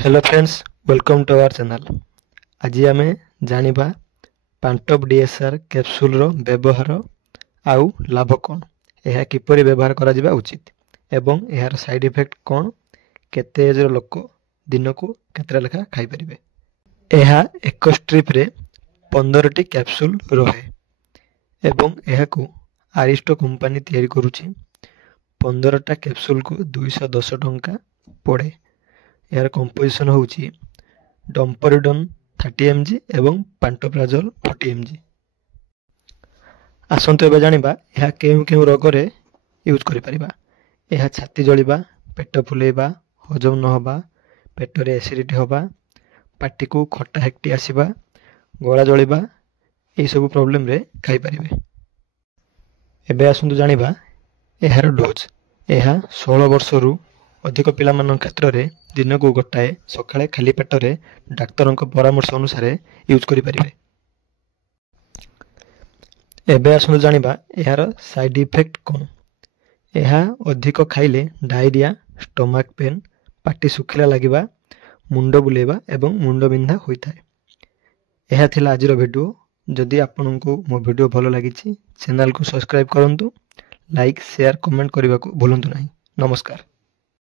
Hello friends, welcome to our channel. आज आम जानिबा पांटॉप DSR capsule रो व्यवहार आउ लाभ कौन, यह किपरि व्यवहार करा जिबा उचित एवं यार साइड इफेक्ट कौन, केते एज रो लोक दिन को केतरा लेखा खाई परिबे। यह एक स्ट्रिप रे 15 टी कैप्सूल रहे एवं यह को आरिस्टो कंपनी तैयारी करूची। 15 टा कैप्सूल को 210 टंका पड़े। यार कंपोजिशन होची डम्परिडन 30 mg एवं पांटोप्राजोल 40 mg। आसंतु एबे जानिबा यह केउ केउ रोग रे यूज करि परिबा। यह छाती जळिबा, पेट फुलेबा, हजम न होबा, पेट रे एसिडिटी होबा, पाटी को खट्टा हेक्टी आसीबा, गला जळिबा, ए सब प्रॉब्लम रे खाई परिबे। एबे आसंतु जानिबा यार डोज। यह 16 वर्ष रु अधिक पिला मान क्षेत्र रे दिन को गोटाए सकाळे खाली पेट रे डाक्तर परामर्श अनुसार यूज करि परिबे। एबे आसंतु जानिबा यार साइड इफेक्ट कोन। यह अधिक खाइले डायरिया, स्टमक पेन, पाटी सुखिला लागिबा, मुंड बुलेबा एवं मुंड बिंधा होइथाय। यह थिला आजिर वीडियो। जदि आपनको मो वीडियो भलो लागिछि चैनल को सब्सक्राइब करंतु, लाइक शेयर कमेंट करबा को भूलंतु नाही। नमस्कार।